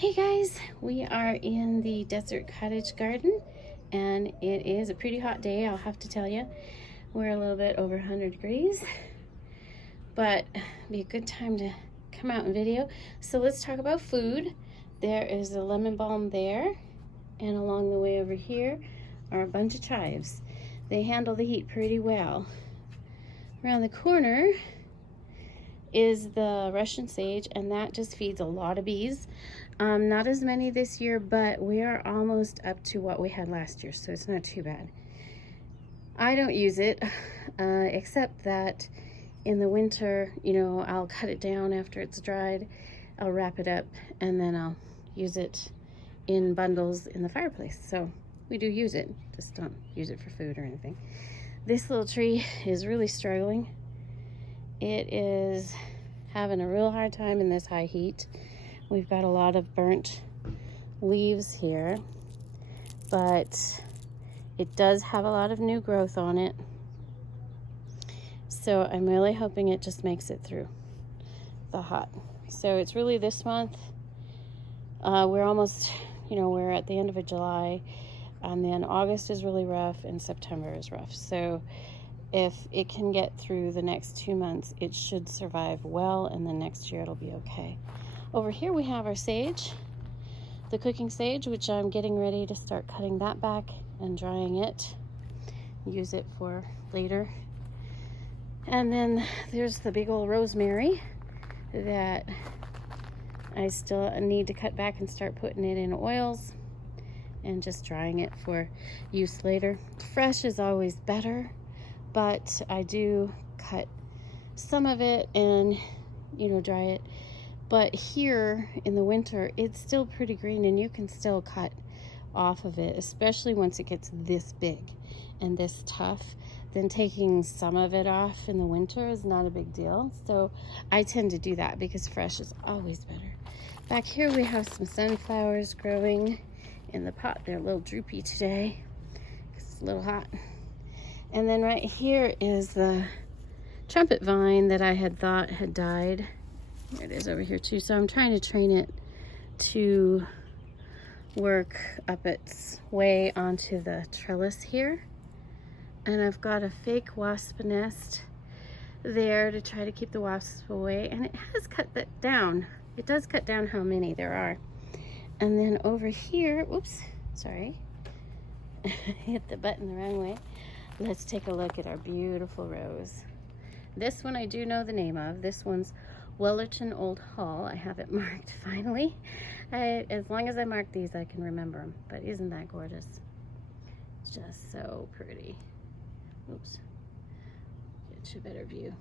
Hey guys, we are in the desert cottage garden and it is a pretty hot day, I'll have to tell you. We're a little bit over 100 degrees, but it'd be a good time to come out and video. So let's talk about food. There is a lemon balm there, and along the way over here are a bunch of chives. They handle the heat pretty well. Around the corner is the Russian sage, and that just feeds a lot of bees. Not as many this year, but we are almost up to what we had last year, so it's not too bad. I don't use it, except that in the winter, I'll cut it down after it's dried. I'll wrap it up, and then I'll use it in bundles in the fireplace. So we do use it, just don't use it for food or anything. This little tree is really struggling. It is having a real hard time in this high heat. We've got a lot of burnt leaves here, but it does have a lot of new growth on it. So I'm really hoping it just makes it through the hot. So it's really this month. We're almost, we're at the end of July, and then August is really rough and September is rough. So if it can get through the next 2 months, it should survive well, and then next year it'll be okay. Over here we have our sage, the cooking sage, which I'm getting ready to start cutting that back and drying it, use it for later. And then there's the big old rosemary that I still need to cut back and start putting it in oils and just drying it for use later. Fresh is always better, but I do cut some of it and dry it. But here in the winter, it's still pretty green, and you can still cut off of it, especially once it gets this big and this tough. Then taking some of it off in the winter is not a big deal. So I tend to do that because fresh is always better. Back here we have some sunflowers growing in the pot. They're a little droopy today because it's a little hot. And then right here is the trumpet vine that I had thought had died. There it is over here too. So I'm trying to train it to work up its way onto the trellis here. And I've got a fake wasp nest there to try to keep the wasps away. And it has cut that down. It does cut down how many there are. And then over here, oops, sorry. Hit the button the wrong way. Let's take a look at our beautiful rose. This one I do know the name of. This one's Wellerton Old Hall. I have it marked finally. As long as I mark these, I can remember them. But isn't that gorgeous? It's just so pretty. Oops. Get you a better view.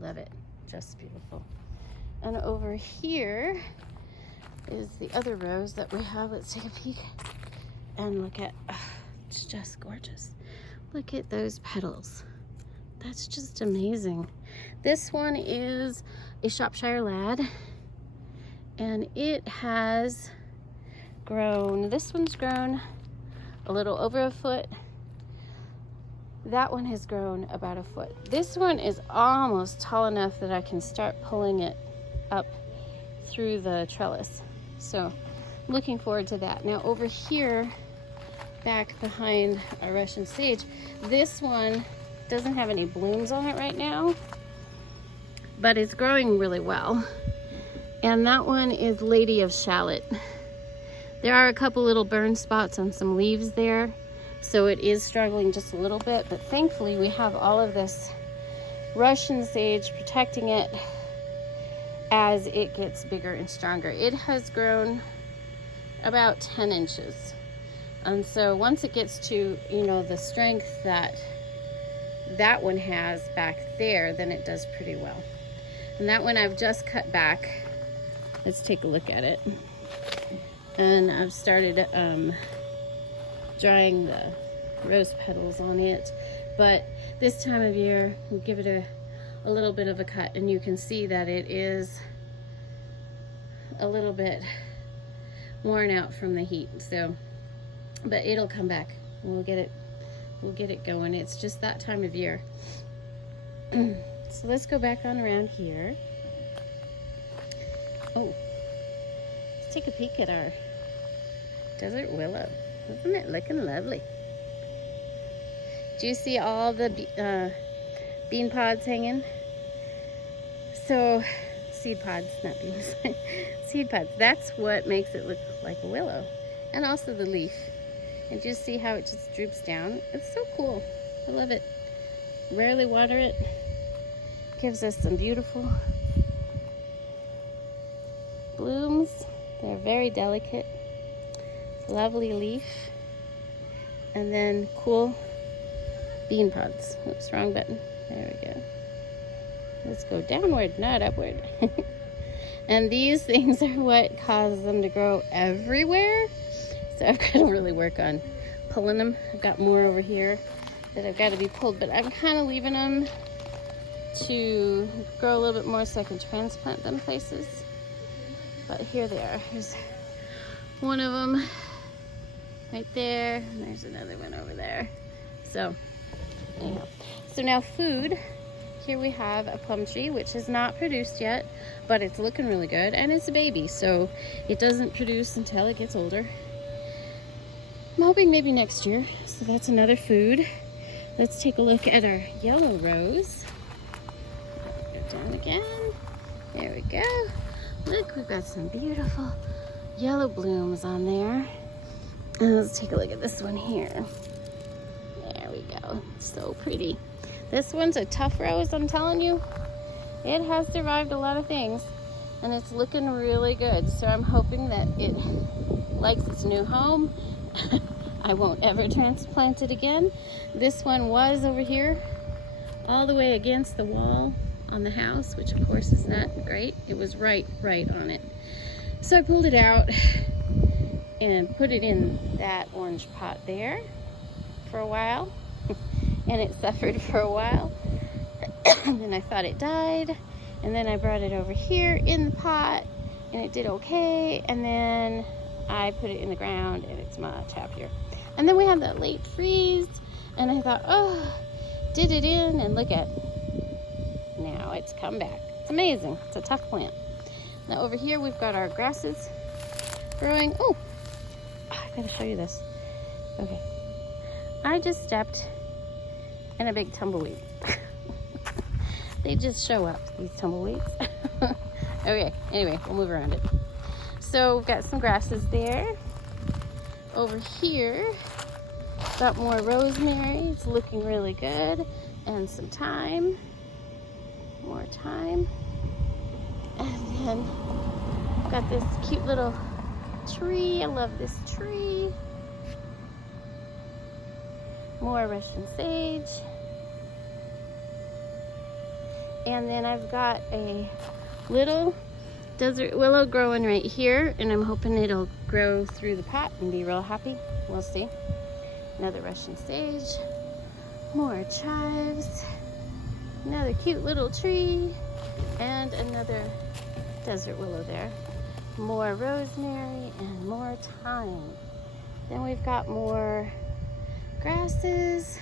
Love it. Just beautiful. And over here is the other rose that we have. Let's take a peek and look at. It's just gorgeous. Look at those petals. That's just amazing. This one is a Shropshire Lad, and it has grown, this one's grown a little over a foot. That one has grown about a foot. This one is almost tall enough that I can start pulling it up through the trellis. So I'm looking forward to that. Now over here, back behind our Russian sage, this one doesn't have any blooms on it right now, but it's growing really well. And that one is Lady of Shallot. There are a couple little burn spots on some leaves there, so it is struggling just a little bit, but thankfully we have all of this Russian sage protecting it as it gets bigger and stronger. It has grown about 10 inches. And so once it gets to, the strength that one has back there, then it does pretty well. And that one I've just cut back. Let's take a look at it. And I've started drying the rose petals on it. But this time of year, we give it a little bit of a cut, and you can see that it is a little bit worn out from the heat. So, but it'll come back. We'll get it going. It's just that time of year. So let's go back on around here. Oh, take a peek at our desert willow. Isn't it looking lovely? Do you see all the bean pods hanging? So, seed pods, not beans. Seed pods. That's what makes it look like a willow. And also the leaf. And just see how it just droops down. It's so cool. I love it. Rarely water it. Gives us some beautiful blooms. They're very delicate. Lovely leaf. And then cool bean pods. Oops, wrong button. There we go. Let's go downward, not upward. And these things are what cause them to grow everywhere. So I've got to really work on pulling them. I've got more over here that I've got to be pulled, but I'm kind of leaving them to grow a little bit more so I can transplant them places. But here they are. Here's one of them right there, and there's another one over there. So anyhow, so now food. Here we have a plum tree, which is not produced yet, but it's looking really good, and it's a baby, so it doesn't produce until it gets older. I'm hoping maybe next year. So that's another food. Let's take a look at our yellow rose. Go down again. There we go. Look, we've got some beautiful yellow blooms on there. And let's take a look at this one here. There we go. So pretty. This one's a tough rose, I'm telling you. It has survived a lot of things, and it's looking really good. So I'm hoping that it likes its new home. I won't ever transplant it again. This one was over here, all the way against the wall on the house, which of course is not great. It was right on it. So I pulled it out and put it in that orange pot there for a while. And it suffered for a while. And then I thought it died. And then I brought it over here in the pot, and it did okay. And then I put it in the ground, and it's much happier. And then we had that late freeze, and I thought, oh, did it in, and look at it. Now it's come back. It's amazing. It's a tough plant. Now over here we've got our grasses growing. Oh, I gotta show you this. Okay. I just stepped in a big tumbleweed. They just show up, these tumbleweeds. Okay, anyway, we'll move around it. So we've got some grasses there. Over here, got more rosemary. It's looking really good. And some thyme. More thyme. And then got this cute little tree. I love this tree. More Russian sage. And then I've got a little desert willow growing right here, and I'm hoping it'll grow through the pot and be real happy. We'll see. Another Russian sage. More chives. Another cute little tree. And another desert willow there. More rosemary and more thyme. Then we've got more grasses,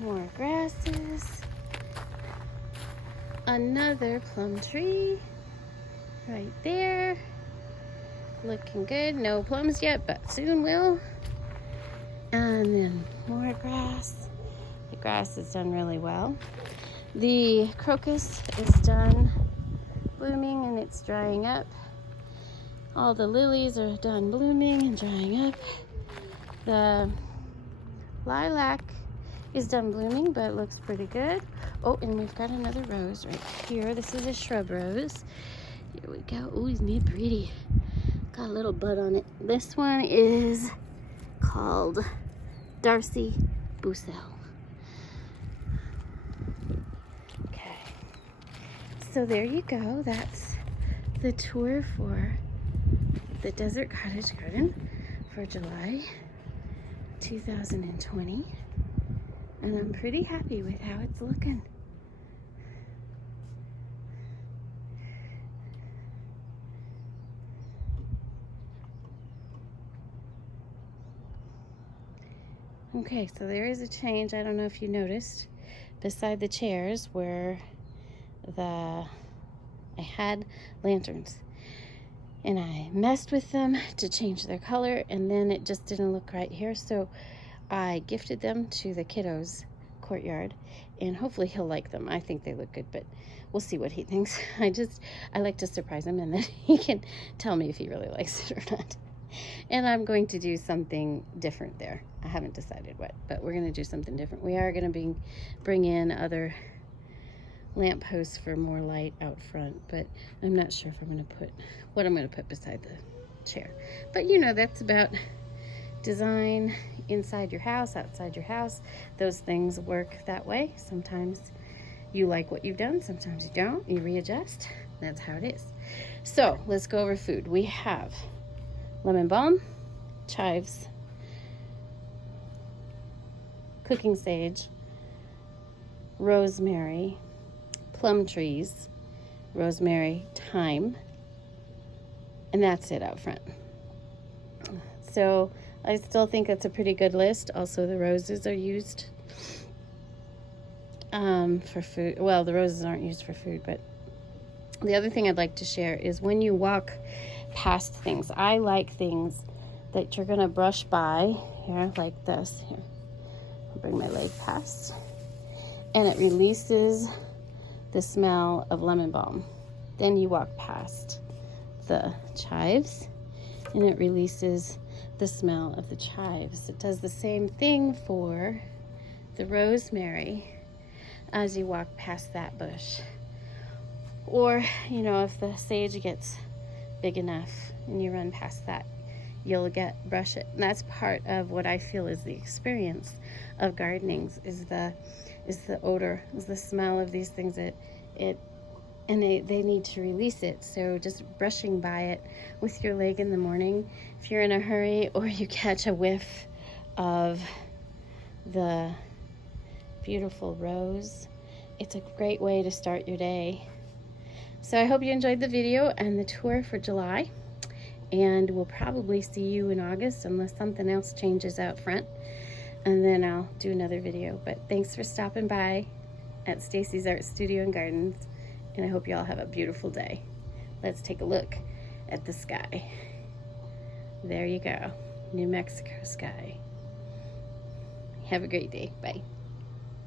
more grasses, another plum tree right there, looking good. No plums yet, but soon will. And then more grass. The grass has done really well. The crocus is done blooming and it's drying up. All the lilies are done blooming and drying up. The lilac is done blooming, but it looks pretty good. Oh, and we've got another rose right here. This is a shrub rose. Here we go. Oh, isn't it pretty? Got a little bud on it. This one is called Darcy Bucel. Okay. So there you go. That's the tour for the Desert Cottage Garden for July 2020, and I'm pretty happy with how it's looking. Okay, so there is a change. I don't know if you noticed, beside the chairs where I had lanterns, and I messed with them to change their color, and then it just didn't look right here, so I gifted them to the kiddos courtyard, and hopefully he'll like them. I think they look good, but we'll see what he thinks. I like to surprise him, and then he can tell me if he really likes it or not. And I'm going to do something different there. I haven't decided what, but we're going to do something different. We are going to bring in other lampposts for more light out front, but I'm not sure if I'm going to put what I'm going to put beside the chair. But you know, that's about design inside your house, outside your house. Those things work that way. Sometimes you like what you've done, sometimes you don't. You readjust. That's how it is. So let's go over food. We have lemon balm, chives, cooking sage, rosemary, plum trees, rosemary, thyme, and that's it out front. So I still think that's a pretty good list. Also, the roses are used for food. Well, the roses aren't used for food, but the other thing I'd like to share is when you walk past things, I like things that you're going to brush by here, like this. Here, I'll bring my leg past, and it releases the smell of lemon balm. Then you walk past the chives, and it releases the smell of the chives. It does the same thing for the rosemary as you walk past that bush. Or, you know, if the sage gets big enough and you run past that, you'll brush it. And that's part of what I feel is the experience of gardening, is the odor, is the smell of these things. They need to release it. So just brushing by it with your leg in the morning, if you're in a hurry, or you catch a whiff of the beautiful rose, it's a great way to start your day. So I hope you enjoyed the video and the tour for July, and we'll probably see you in August unless something else changes out front, and then I'll do another video. But thanks for stopping by at Stacy's Art Studio and Gardens, and I hope you all have a beautiful day. Let's take a look at the sky. There you go, New Mexico sky. Have a great day. Bye.